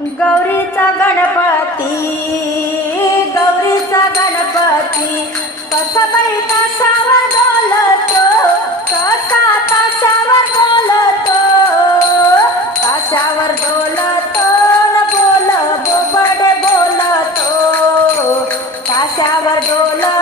गौरीचा गणपती गौरीचा गणपती. कसा बैठा सावर बोलतो कसा ताशावर डोलतो ताशावर बोलतो न बोल बोबड बोलतो. ताशावर बोलतो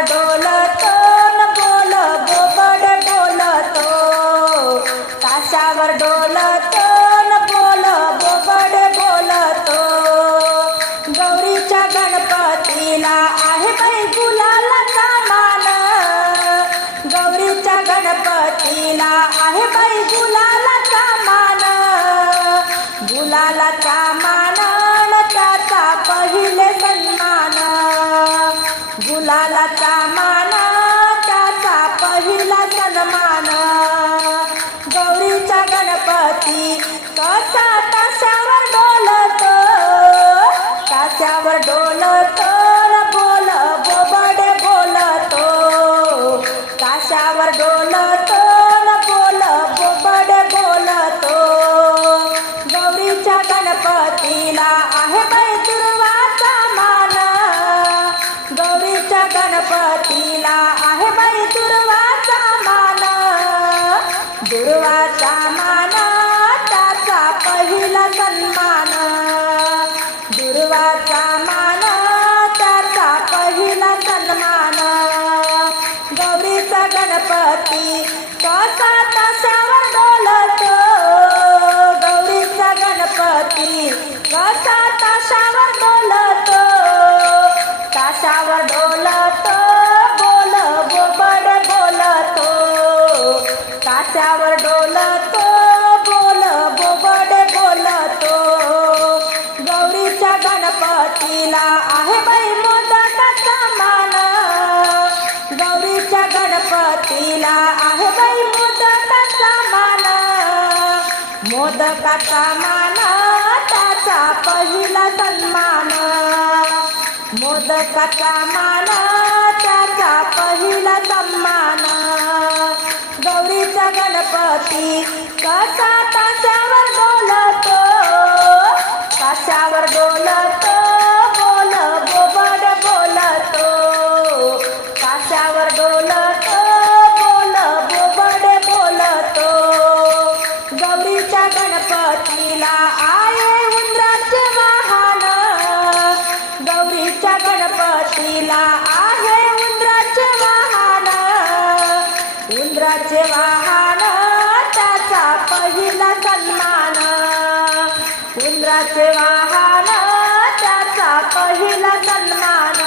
डोलतो न बोल बोबड बोलतो ताशावर डोलतो न बोल बोबड बोलतो गौरीच्या गणपतीला आहे बाई गुलाला मान. गौरीच्या गणपतीला आहे बाई गुलालाचा मान. गुलालाचा मान न त्याचा पहिले सन्मान. गुलालाचा गणपती कसा ताशावर डोलतो ताशावर डोलतो बोल बोबड बोलतो ताशावर डोलतो बोल बोबड बोलतो. गौरीच्या गणपतीला आहे बाई दुर्वाचा मान गौरीच्या गणपतीला आहे बाई दुर्वाचा मान दुर्वाचा मान मान त्याचा पहिला सन्मान. गौरीचा गणपती कसा ताशावर डोलतो गौरीचा गणपती कसा तशावर डोलतो ताशावर डोलतो बोल बोबड बोलतो. ताशावर डोलतो गणपतीला आहे बाई मोदकाचा मान. गौरीच्या गणपतीला आहे बाई मोदकाचा मान. मोदकाचा मान त्याचा पहिला सन्मान. मोदकाचा मान त्याचा पहिला सन्मान. गौरीचा गणपती कसा ताशावर बोलतो ताशावर बोलतो उंदराचे वाहन त्याचा पहिला सन्मान. उंदराचे वाहन त्याचा पहिला सन्मान.